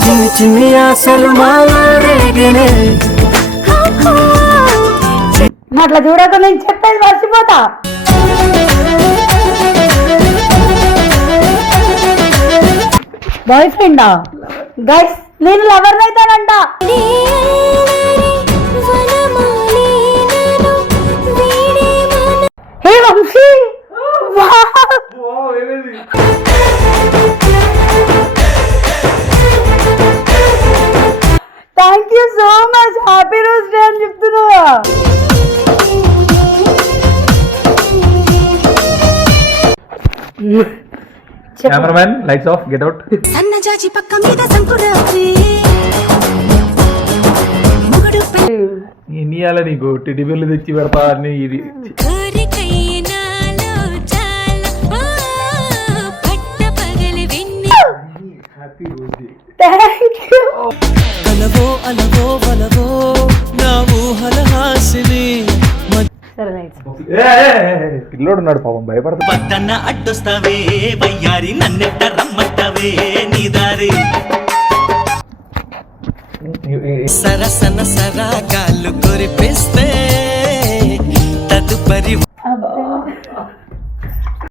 చిన్ని చిన్ని ఆశలు అట్లా చూడక నేను చెప్పేది మర్చిపోతా. బాయ్ ఫ్రెండా గైస్ నేను lover అవుతానంట hey Vamshi! Wow! Cameraman lights off get out సన్నజాజి పక్క మీద సంకురాత్రి. ఇవ్వాలి నీకు టిడి బిల్లు తెచ్చి పెడతా అని ఇది. అలవో వలవో నా ఊహల హాసిని సరే లైట్స్ పిల్లోడు ఉన్నాడు పాపం భయపడతా పద్దన్న అడ్డొస్తావే వయ్యారి నన్నెట్ట రమ్మంటావే నీ దారి. సరసన సరాగాలు కురిపిస్తే తదుపరి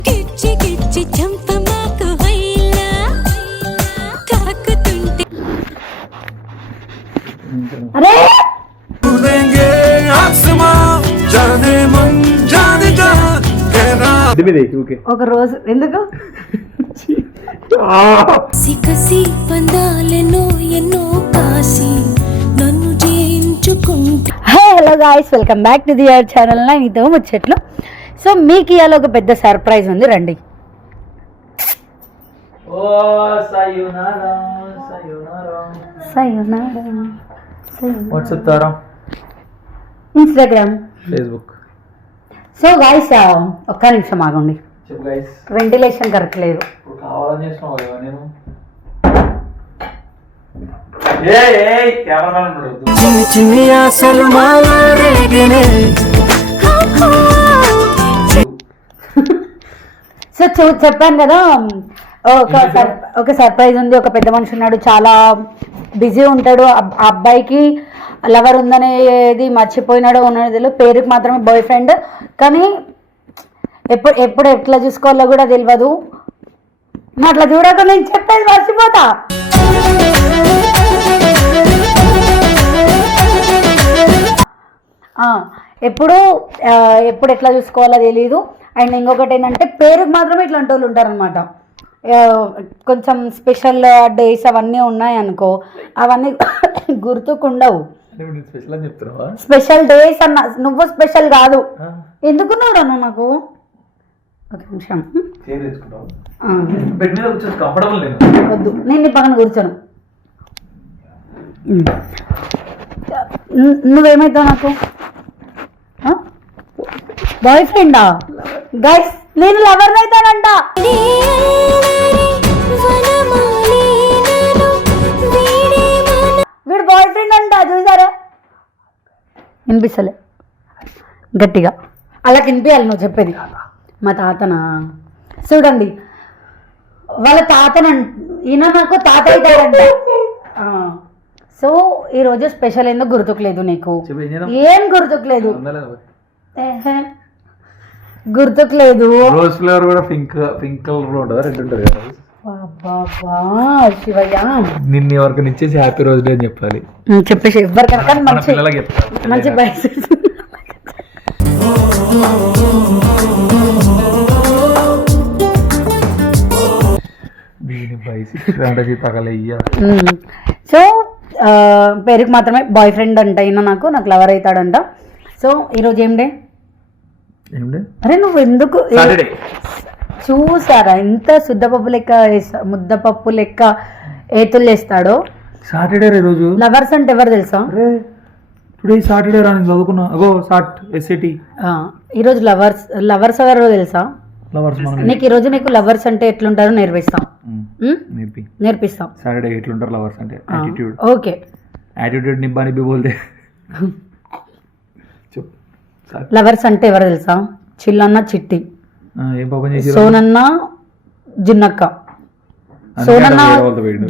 కిచ్చి కిచ్చి చంప మాకు వైలా తాకుతుంటే అరే! ఒక రోజు ఎందుకు? సికసి పందాలెన్నో ఎన్నో కాసి నన్ను జయించుకుంటే. Hey hello guys welcome back to the our channel నా నీతో ముచ్చట్లు. సో మీకు ఇవాళ ఒక పెద్ద సర్ప్రైజ్ ఉంది రండి. ఓ సయునారా సయునారా. సయోనారా వాట్సాప్ తారా ఇన్స్టాగ్రామ్ ఫేస్బుక్ సో గాయస్ ఒక్క నిమిషం ఆగండి. వెంటిలేషన్ కరెక్ట్ లేదు. చిన్ని చిన్ని ఆశలు మాలో రేగినే. సో చూ చెప్పాను కదా ఒక సర్- ఒక సర్ప్రైజ్ ఉంది. ఒక పెద్ద మనిషి ఉన్నాడు. చాలా బిజీ ఉంటాడు. అబ్బాయికి లవర్ ఉందనేది మర్చిపోయినాడో ఉన్నది తెలియదు పేరుకి మాత్రమే బాయ్ ఫ్రెండ్ కానీ ఎప్పుడు ఎప్పుడు ఎట్లా చూసుకోవాలో కూడా తెలియదు అట్లా చూడక నేను చెప్పేది మర్చిపోతా. ఎప్పుడు ఎప్పుడు ఎట్లా చూసుకోవాలో తెలియదు అండ్ ఇంకొకటి ఏంటంటే పేరుకి మాత్రమే ఇట్లాంటి వాళ్ళు ఉంటారనమాట కొంచెం స్పెషల్ డేస్ అవన్నీ ఉన్నాయనుకో అవన్నీ గుర్తుకుండవు. స్పెషల్ అని చెప్తున్నావా? స్పెషల్ డేస్ అన్న నువ్వు స్పెషల్ కాదు. ఎందుకున్నాడు అన్న నాకు? ఒక నిమిషం. బెడ్ మీద కూర్చొని కంఫర్టబుల్ లేదు. వద్దు నేను నీ పక్కన కూర్చోను. ను- నువ్వేమైతావు నాకు? బాయ్ ఫ్రెండా గైస్ నేను లవర్ అవుతానంట బాయ్ ఫ్రెండ్ అంట చూసారా? వినిపిస్తలే. గట్టిగా. అలా వినిపించాలి నువ్వు చెప్పేది. మా తాతనా? చూడండి వాళ్ళ తాతన ఈయన నాకు తాత అవుతాడంట. ఆ. సో ఈరోజు స్పెషల్ ఏందో గుర్తుకులేదు నీకు. ఏం గుర్తుకులేదు. గుర్తుకులేదు. రోజ్ ఫ్లేవర్ కూడా పింక్ పింక్ కలర్లో ఉంటుందా? రెడ్ నిన్న ఎవరికి ఇచ్చేసి హ్యాపీ రోజ్ డే అని చెప్పాలి. చెప్పేసి ఎవరికైనా మంచి మంచి సో పేరుకి మాత్రమే బాయ్ ఫ్రెండ్ అంట ఈయన నాకు నాకు లవర్ అవుతాడంట. సో ఈరోజు ఏం డే అరే నువ్వు ఎందుకు చూసారా ఎంత శుద్ధపప్పు లెక్క ముద్దపప్పు లెక్క ఏతులు వేస్తాడో సాటర్డే రోజు. లవర్స్ అంటే ఎవరు తెలుసా? టుడే సాటర్డే రా నేను చదువుకున్నా. అగో సాట్ ఎస్ఐటి ఆ, ఈరోజు లవర్స్ లవర్స్ ఎవరో తెలుసా? లవర్స్ నీకు ఈరోజు నీకు లవర్స్ అంటే ఎట్లుంటారో నేర్పిస్తాం. నేర్పిస్తాం. సాటర్డే ఎట్లుంటారు లవర్స్ అంటే? Attitude okay. యాటిట్యూడ్ నిబ్బా నిబ్బి సార్. లవర్స్ అంటే ఎవరు తెలుసా? చిల్లన్న చిట్టి. ఏం పాపం చేసి సోనన్న జిన్నక్క. సోనన్న.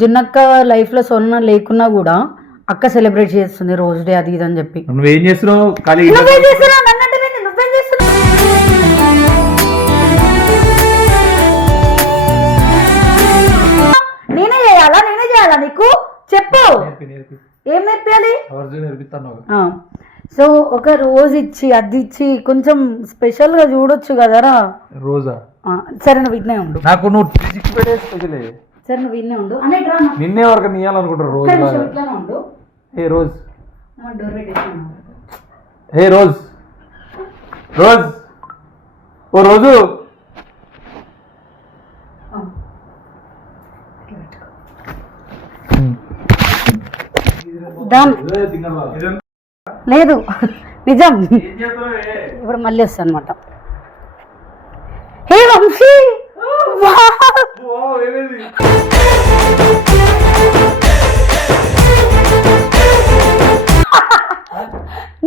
జున్నక్క లైఫ్లో సోనన్న లేకున్నా కూడా అక్క సెలబ్రేట్ చేస్తుంది రోజు డే అది ఇది అని చెప్పి. నువ్వేం చేస్తున్నావు? ఖాళీ నేను చేయాలా? నేనే చేయాలా నీకు? చెప్పు. ఏం నేర్పించాలి సో ఒక రోజు ఇచ్చి అది ఇచ్చి కొంచెం స్పెషల్గా చూడొచ్చు కదరా రోజా? సరే నువ్వు ఉండు. నాకు నువ్వు ఫిజిక్స్ పెట్టే స్పెషలే సరే నువ్వు ఇన్నే ఉండు. అన్నట్టు రా నా- నిన్నే వరకు నీయాలనుకుంటారు రోజు ఇట్లానే ఉండు. హే రోజ్. ఆ, డోర్ పెట్టేసాను హే రోజ్. రోజ్. ఓ రోజు. డన్ లేదు. నిజం. ఇప్పుడు మళ్ళీ వస్తా అనమాట హే వంశీ! వావ్!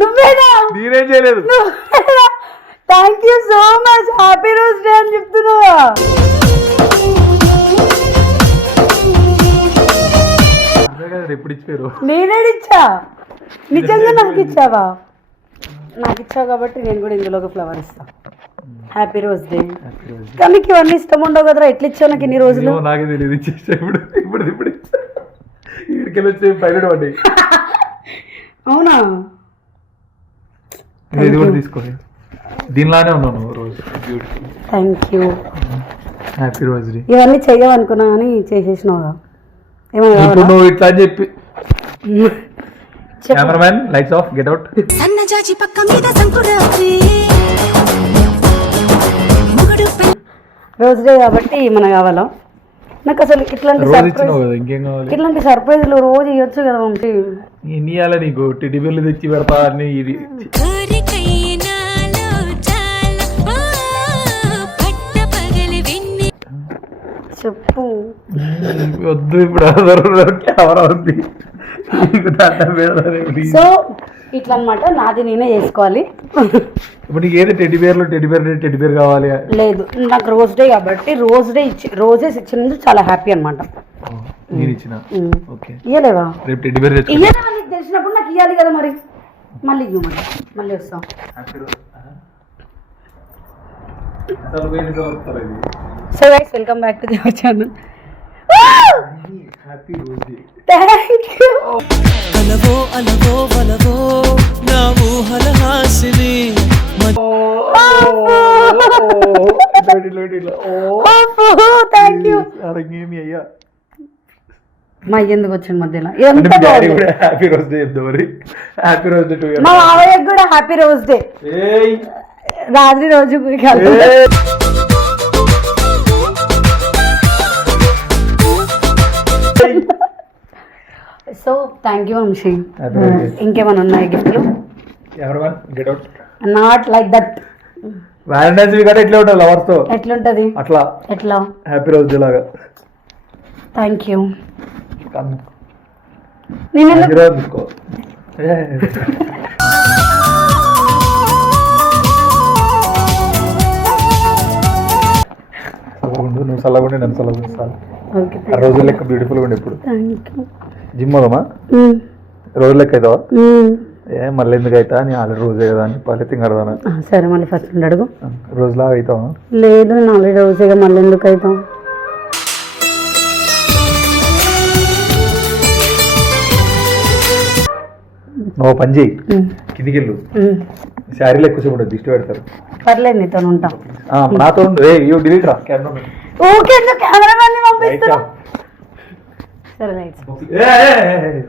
నువ్వేనా? నేనేం చేయలేదు. Thank you so much happy rose day అని చెప్తున్నావా? ఎప్పుడు ఇచ్చిపోయారు నేనే ఇచ్చా నిజంగా నాకు ఇచ్చావా నాకు ఇచ్చావు కాబట్టి నేను కూడా ఇందులో ఒక ఫ్లవర్ ఇస్తా హ్యాపీ రోజ్ డే కానీ ఇవన్నీ ఇష్టం ఉండవు కదరా ఎట్లా ఇచ్చావు నాకు ఇన్ని రోజులు? ఏమో నాకే తెలియదు ఇప్పుడు ఇప్పుడు ఇప్పుడు ఇక్కడికి వచ్చి పడ్డాయి అవునా? ఇది కూడా తీసుకోండి దీనిలానే ఉన్నాను రోజు. Beautiful thank you happy rose day ఇవన్నీ చెయ్యవనుకున్నా కానీ చేసేసినావుగా. ఏమైనా ఇప్పుడు? నువ్వు ఇట్లా చెప్పి. చెప్పు. Cameraman lights off get out సన్నజాజి పక్క మీద సంకురాత్రి. మొగుడు పెళ్ళి రోజ్ డే కాబట్టి మన కావాలా? నాకు అసలు ఇట్లాంటి సర్ప్రైజ్ కదా ఇంకేం కావాలి? ఇట్లాంటి సర్ప్రైజ్లు రోజు ఇవ్వచ్చు కదా ఎన్ని ఇవ్వాలి నీకు? టిడ్డి బిల్లు తెచ్చి పెడతా అని ఇది. వద్దు ఇప్పుడు please. సో ఇట్లా అనమాట నాది నేనే చేసుకోవాలి. ఇప్పుడు ఏది టెడ్డి బేర్లు టెడ్డి బేర్ టెడ్డి బేర్ కావాలి? లేదు. నాకు రోజ్ డే కాబట్టి రోజ్ డే ఇచ్చి రోజెస్ ఇచ్చినందుకు చాలా హ్యాపీ అనమాట నేను ఇచ్చిన? ఓకే. ఇయ్యలేవా? రేపు టెడ్డి బేర్ ఇయ్యలేవా? తెలిసినప్పుడు నాకు ఇవ్వాలి కదా మరి. మళ్ళీ ఇవ్వు మళ్ళీ మళ్ళీ వస్తాం. So guys welcome back to the our channel happy rose thank you అలవో అలవో వలవో నా ఊహల హాసిని. థ్యాంక్ యూ అరగేమి అయ్యా? మా ఎందుకు వచ్చింది మధ్యలో? మీ డాడీ బాగుంది. కూడా హ్యాపీ రోజు డే చెప్దాం మరి. హ్యాపీ రోజు డే టు మా మావయ్యకి కూడా హ్యాపీ రోజ్ డే ఏయ్. రాత్రి రోజు గుడికి. So thank you Vamshi. Birthday. ఇంకేమైనా ఉన్నాయి గిఫ్ట్లు? Everyone get out not like that valentine's week అంటే ఇట్లా ఉంటుంది లవర్స్తో ఎట్లుంటది? అట్లా. ఎట్లా? హ్యాపీ రోజు డే లాగా థ్యాంక్ యూ. నేను చల్లగుండు నువ్వు చల్లగుండి నన్ను చల్లగుండి ఆ రోజు లెక్క బ్యూటిఫుల్ ఉండి ఇప్పుడు. జిమ్ పోదామా? రోజు లెక్క అవుతావా ఏ మళ్ళీ ఎందుకు అవుతా నీ ఆల్రెడీ రోజే కదా అని పల్లె తింగడదానా సరే మళ్ళీ ఫస్ట్ నుండి అడుగు. రోజులాగా అవుతావా లేదు నేను ఆల్రెడీ రోజుగా మళ్ళీ ఎందుకు అవుతాం నువ్వు పని చేయి కిందికి వెళ్ళు శారీలో ఎక్కువసేపు ఉంటుంది దిష్టి పెడతారు. పర్లేదు నీతో ఉంటా. ఆ, నాతో ఉండు. ఏ యూ డిలీట్ రా కెమెరామెన్ పంపిస్తున్నా సరే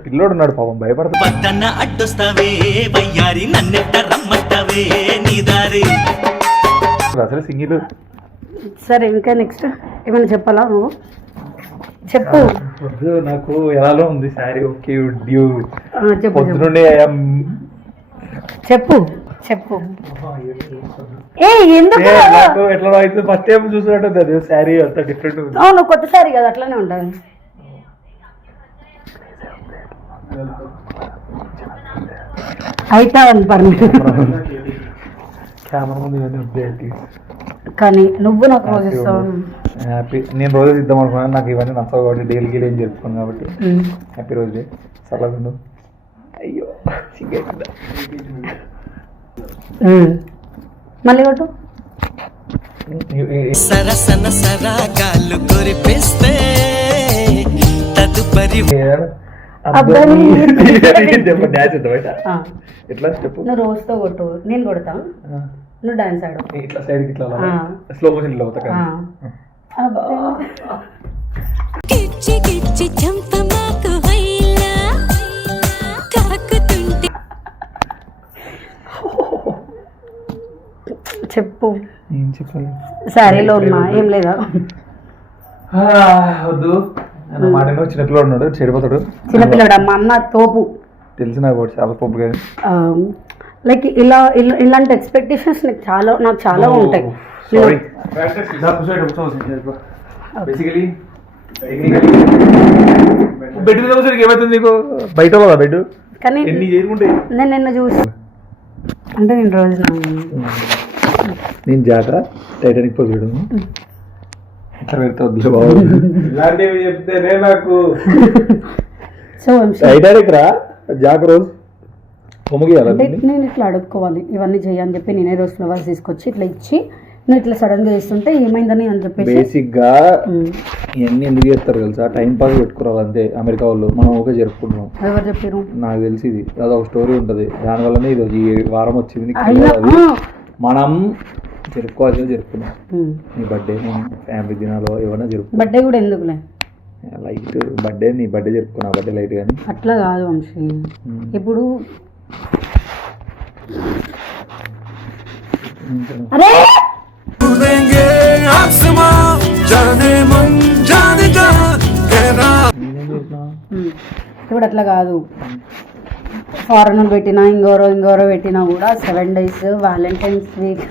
పిల్లోడు ఉన్నాడు పాపం భయపడతా వద్దన్న అడ్డొస్తావే వయ్యారి నన్నెట్ట రమ్మంటావే నీ దారి. అసలు సింగిల్. సరే ఇంకా నెక్స్ట్ ఏమైనా చెప్పాలా నువ్వు? చెప్పు. నాకు ఎలాలో ఉంది శారీ. Okay due. ఆ, చెప్పు చెప్పు. పొద్దునుండి ఐఎమ్ చెప్పు. చెప్పు. ఏ ఎందుకు నాకు ఎట్లా అయితే ఫస్ట్ టైం చూసినట్టు అది. శారీ అంత డిఫరెంట్ ఉంది. అవును కొత్త సారీ కదా అట్లానే ఉంటుంది. అయితే పర్లేదు కెమెరా ముందు కానీ నువ్వు నాకు రోజు ఇస్తావు. హ్యాపీ నేను రోజు ఇద్దాం అనుకున్నాను. నాకు ఇవన్నీ నచ్చవు కాబట్టి డైలీ గీలీ ఏం జరుపుకున్నాను కాబట్టి. హ్యాపీ రోజు డే సరళ అయ్యో. మళ్ళీ కొట్టు సరసన సరాగాలు కురిపిస్తే తదుపరి నువ్వు రోజుతో కొట్టు. నేను కొడతా. నువ్వు డాన్స్ ఆడు. ఇట్లా సైడ్కి ఇట్లా ఆ. స్లో మోషన్ ఇట్లా అవుతా ఆ. అబ్బా. కిచ్చి కిచ్చి చంపమాకు చెప్పు. ఏం చెప్పాలి? శారీలో ఉన్నా ఏం లేదా. ఆ, వద్దు. చిన్నపిల్లడు ఉన్నాడు చెడిపోతాడు. చిన్నపిల్లడు? మా అన్న తోపు. తెలిసి నాకు ఒకటి చాలా కానీ లైక్ ఇలా ఇలా- ఇలాంటి ఎక్స్పెక్టేషన్స్ నాకు చాలా నాకు చాలా ఉంటాయి. బేసికలీ బెడ్ మీద కూర్చోడానికి ఏమవుతుంది నీకు? బయట కదా బెడ్? కానీ నేను నిన్న చూసి అంటే నేను రోజు నా- నేను జాక టైటానిక్ ఇలాంటివి చెప్తేనే నాకు వంశీ, టైటానిక్ రా? జాక రోజు. పొమ్మగియాలి అంటే నేను ఇట్లా అడుక్కోవాలి. ఇవన్నీ చేయని చెప్పి నేనే రోజు ఫ్లవర్స్ తీసుకొచ్చి ఇట్లా ఇచ్చి నువ్వు ఇట్లా సడన్గా చేస్తుంటే ఏమైందని అని చెప్పేసి బేసిక్గా ఇవన్నీ ఎందుకు చేస్తారు తెలుసా? టైం పాస్ పెట్టుకోవాలి అంతే. అమెరికా వాళ్ళు మనం ఓకే జరుపుకుంటున్నాం. ఎవరు చెప్పారు నాకు తెలిసి ఇది. అదొక స్టోరీ ఉంటుంది. దానివల్లనే ఇది ఈ వారం వచ్చింది. మనం జరుపుకోవాల్సింది జరుపుకున్నాం నీ బర్త్డే ఫ్యామిలీ దినాలు ఏమైనా జరుపుకో. బర్త్డే కూడా ఎందుకులే? లైట్ బర్త్డే నీ బర్త్డే జరుపుకున్నా బర్త్డే లైట్ కానీ అట్లా కాదు వంశీ. ఇప్పుడు అరే! ఇప్పుడు అట్లా కాదు. ఫారెన్ పెట్టినా ఇంకోరో ఇంకోరో పెట్టినా కూడా seven days valentine's week.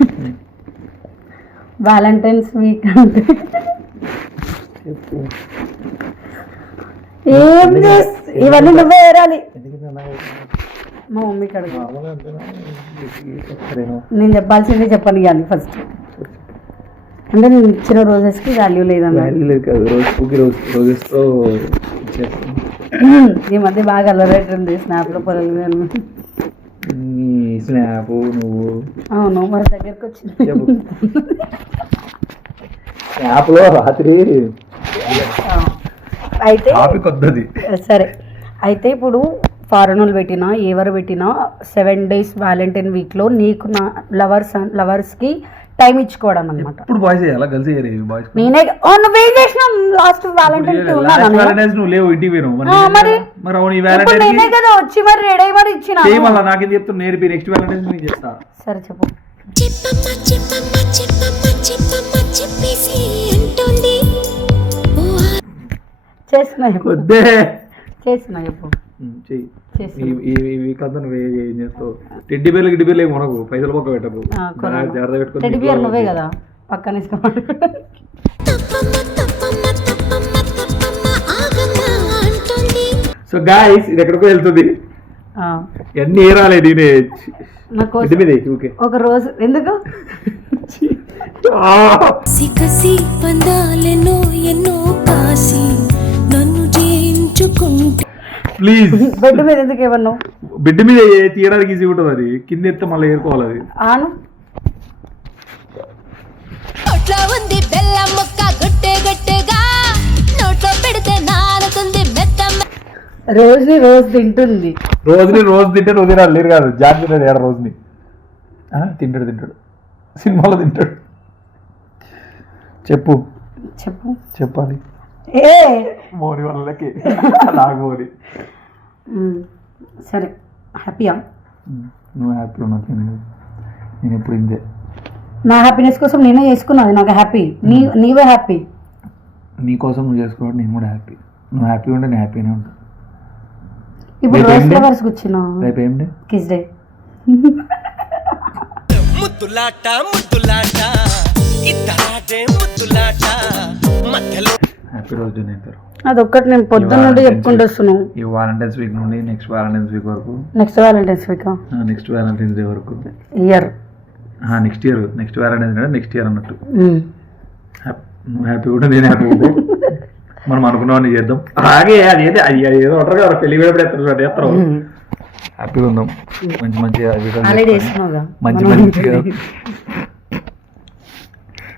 Valentine's week అంటే. ఏం ఇవన్నీ నువ్వే ఏరాలి. మా అంతేనా? సరేనా నేను చెప్పాల్సింది చెప్పను కానీ ఫస్ట్ అంటే నేను ఇచ్చిన రోజెస్కి వాల్యూ లేదన్న వాల్యూ లేదు కాదు రోజు రోజెస్తో ఈ మధ్య బాగా అల్లరేటుంది స్నాప్లో పొరలు నీ స్నాప్ నువ్వు. అవును మరి దగ్గరకు వచ్చింది. స్నాప్లో రాత్రి. అయితే సరే. అయితే ఇప్పుడు ఫారెన్లు పెట్టినా ఎవరు పెట్టినా సెవెన్ డేస్ వ్యాలంటైన్ వీక్లో నీకు నా లవర్స్ లవర్స్కి టైం ఇచ్చుకోవడం అనమాట ఇప్పుడు బాయ్స్ చేయాలా గర్ల్స్ చేయరు బాయ్స్ నేనే నువ్వేం లాస్ట్ వ్యాలంటైన్ వ్యాలంటైన్స్ నువ్వు లేవు ఇంటికి పోయినావు. మరి మరి? మరి అవును ఈ నేనే కదా వచ్చి మరి రెడీ మరి ఇచ్చిన చేయమల్లా నాకేం చెప్తాను నేర్పి నెక్స్ట్ వ్యాలంటైన్స్ నేను చేస్తా. సరే చెప్పు. చెప్పమ్మ చెప్పమ్మ చెప్పమ్మ చెప్పమ్మ చెప్పేసి అంటోంది. చేస్తున్నా చెప్పు. చేస్తున్నా చెప్పు. చెయ్యి. చేస్తున్నా ఈ ఈ ఈ వీక్ అంతా నువ్వు ఏ- ఏం చేస్తావు? టెడ్డి బేర్లు గిడ్డి బేర్లు ఏం కొనకు పైసలు పక్క పెట్టకు. జాగ్రత్త టెడ్డి నువ్వే కదా పక్కన సో గాయస్ ఇది ఎక్కడికో వెళ్తుంది. ఎన్ని ఏరాలే నేనే ఓకే ఒక రోజు ఎందుకు? సికసి పందాలెన్నో ఎన్నో కాసి నన్ను జయించుకుంటే ప్లీజ్ బెడ్ మీద ఎందుకు ఏమన్నావు? బిడ్డ మీద ఏ- తీయడానికి ఈజీ ఉంటుంది అది? కింద ఎత్తే మళ్ళీ ఏరుకోవాలి అది. ఆను. నోట్లో ఉంది బెల్లం ముక్క గుట్టే గుట్టుగా. నోట్లో పెడితే నానుతుంది మెత్తమ్మ రోజు రోజు తింటుంది. రోజుని రోజు తింటే రోజు తినాలి లేరు కాదు. జాన్ తింటాడు ఏడ రోజుని? ఆ, తింటాడు తింటాడు. సినిమాలో తింటాడు. చెప్పు. చెప్పు. చెప్పాలి. ఏ? మోని వాళ్ళకి. నాకు ఉమ్, సరే. హ్యాపీయా నువ్వు హ్యాపీ ఉన్నావు నేను ఎప్పుడు ఇంతే. నా హ్యాపీనెస్ కోసం నేనే చేసుకున్నది. నాకు హ్యాపీ నీ నీవే హ్యాపీ నీకోసం నువ్వు చేసుకోవడం నేను కూడా హ్యాపీ నువ్వు హ్యాపీ ఉంటే నేను హ్యాపీనే ఉంటాను ఇప్పుడు రోజ్? ఫ్లవర్స్ కూర్చున్నా రేపు ఏంటి కిస్ డే ముద్దులాట ముద్దులాట. ఇద్దరాటే ముద్దులాట. మధ్యలో హ్యాపీ రోజు అంటారు అదొక్కటి నేను పొద్దున్న నుండి చెప్పుకుంటూ వస్తున్నావు ఈ వాలంటైన్స్ వీక్ నుండి నెక్స్ట్ వాలంటైన్స్ వీక్ వరకు. Next valentine's week next valentine's day వరకు. Year next year next valentine's day next year అన్నట్టు. హ్యాప్- నువ్వు హ్యాపీ కూడా నేను హ్యాపీ ఉంటే మనం అనుకున్నామని చేద్దాం. అలాగే అది ఏదో అది ఏదో ఉంటారు కదా పెళ్ళి కూడా ఎత్తారు ఎత్తారు హ్యాపీగా ఉందాం. మంచి మంచి మనం మంచిగా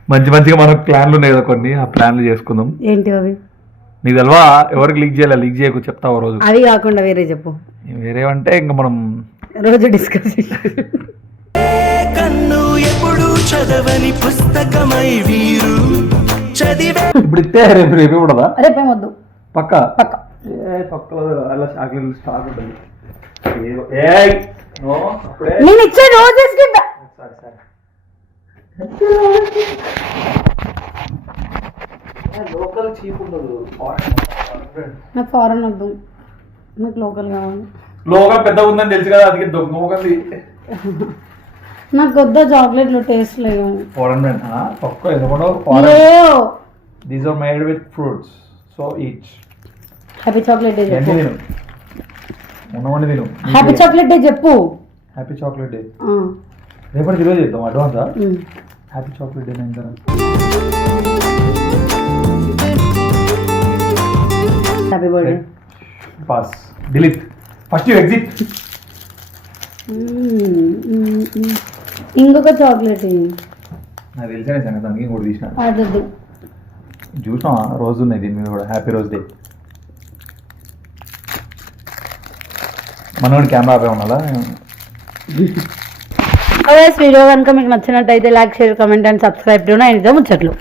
మంచి మంచిగా మనకు ప్లాన్లు ఉన్నాయి కదా కొన్ని ఆ ప్లాన్లు చేసుకుందాం. ఏంటి అవి? నీకు తెలవా? ఎవరికి లీక్ చేయాలి లీక్ చేయకు చెప్తావు రోజు. అవి కాకుండా వేరే చెప్పు. వేరేవంటే ఇంకా మనం రోజు డిస్కస్ కన్ను ఎప్పుడు చదవని పుస్తకమై వీరు. చదివే ఇప్పుడు ఇస్తే రేపు రేపు ఉండదా రేపేమొద్దు పక్క? పక్క. ఏ పక్కలో అలా చాక్లెట్ స్టాక్ ఉంటుంది. ఏయ్ నో అప్పుడే. నేను ఇచ్చే రోజెస్కి సరే సరే. లోకల్ చీప్ ఉండదు నాకు ఫారెన్ వద్దు. నాకు లోకల్ కావాలి. లోకల్ పెద్ద ఉందని తెలుసు కదా అది దొంగ మొగది. నాకు వద్ద చాక్లెట్లు టేస్ట్ లేవు ఫారెన్ పక్క ఎందుకంటే ఫారెన్ లేవు these are made with fruits so each happy chocolate day చెప్పు. ఉన్నవండి తిను. హ్యాపీ చాక్లెట్ డే చెప్పు. హ్యాపీ చాక్లెట్ డే రేపటి ఈరోజు చేద్దాం అడ్వాన్సా. హ్యాపీ చాక్లెట్ డే నేను happy birthday. Pass delete first exit ఇంకొక చాక్లెట్. నాకు తెలిసిన సంగతి దానికి ఇంకోటి తీసిన. చూసినా రోజు ఉన్నాయి దీని మీద కూడా. Happy rose day. మనోడి కెమెరా ఆపే ఉండాలా వీడియో కనుక మీకు నచ్చినట్టయితే like share comment and subscribe to నా ముచ్చట్లు.